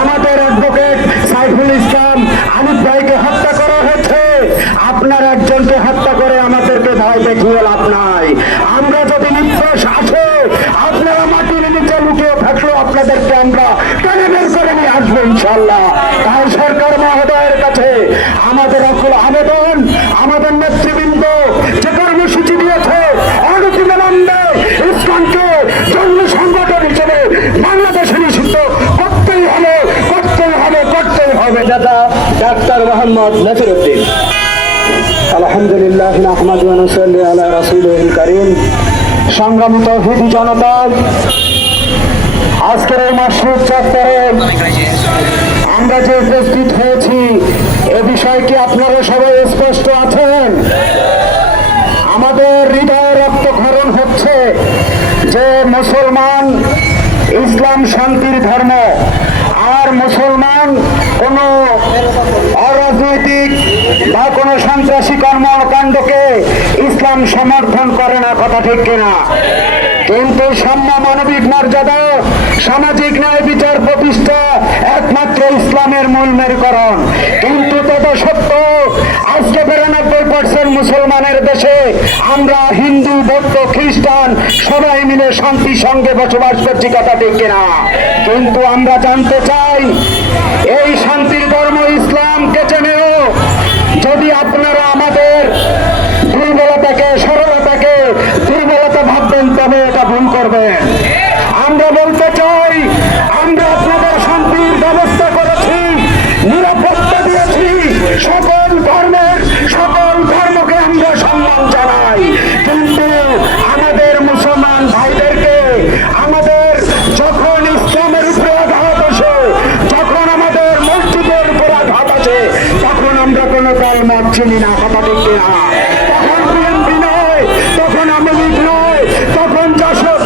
আমাদের অ্যাডভোকেট সাইফুল ইসলাম আলিফ ভাইকে হত্যা করা হয়েছে। আপনার একজনকে হত্যা করে আমাদেরকে ভয় দেখিয়ে লাভ নাই। আমরা যদি নির্দোষ আসে, আপনারা মাটির নিচে লুকিয়ে থাকলেও আপনাদেরকে আমরা টেনে বের করে নিয়ে আসবো ইনশাল্লাহ। তাই সরকার মহোদয়ের কাছে আমাদের অকুল আবেদন, আমাদের নেতৃবৃন্দ যে কর্মসূচি দিয়েছে অনতিবিলম্বে ইসলামকে জন্য সংগঠন হিসেবে বাংলাদেশে নিষিদ্ধ করতেই হবে, করতেই হবে, করতেই হবে। দাদা ডাক্তার মোহাম্মদ নাসিরউদ্দিন। আলহামদুলিল্লাহ নাহমাদু ওয়া নুসাল্লি আলা রাসূলিল কারীম। সংগ্রামিত তৌহিদি জনতা, আজকের এই মসজিদ চত্বরে আমরা যে উপস্থিত হয়েছি এ বিষয়ে কি আপনারা সবাই স্পষ্ট আছেন? আমাদের হৃদয়ে রক্তক্ষরণ হচ্ছে যে মুসলমান ইসলাম শান্তির ধর্ম, আর মুসলমান কোন অরাজনৈতিক বা কোন সন্ত্রাসী কর্মকাণ্ডকে ইসলাম সমর্থন করে না, কথা ঠিক কিনা? কিন্তু সাম্য, মানবিক মর্যাদা, সামাজিক ন্যায় বিচার প্রতিষ্ঠা একমাত্র ইসলামের মূল মেরুকরণ। কিন্তু তত সত্য আজকে 92% মুসলমানের দেশে আমরা হিন্দু, বৌদ্ধ, খ্রিস্টান সবাই মিলে শান্তির সঙ্গে বসবাস করছি, কথা ঠিক কিনা? কিন্তু আমরা জানতে চাই এই শান্তির ধর্ম ইসলামকে জেনেও যদি আপনারা আমাদের দুর্বলতাকে, সরলতাকে দুর্বলতা ভাববেন, তবে এটা ভুল করবেন। আমরা বলতে চাই আমরা আপনাদের শান্তির ব্যবস্থা করেছি, নিরাপত্তা দিয়েছি, সকল ধর্মকে আমরা সম্মান জানাই। কিন্তু আমাদের মুসলমান ভাইদেরকে আমাদের যখন ইসলামের উপরে আঘাত আসে, যখন আমাদের মসজিদের উপরে আঘাত আসে, তখন আমরা কোনো দল মত চিনি না, কথা ঠিক না। তখন বিএনপি নয়, তখন আওয়ামী লীগ নয়, তখন জাসদ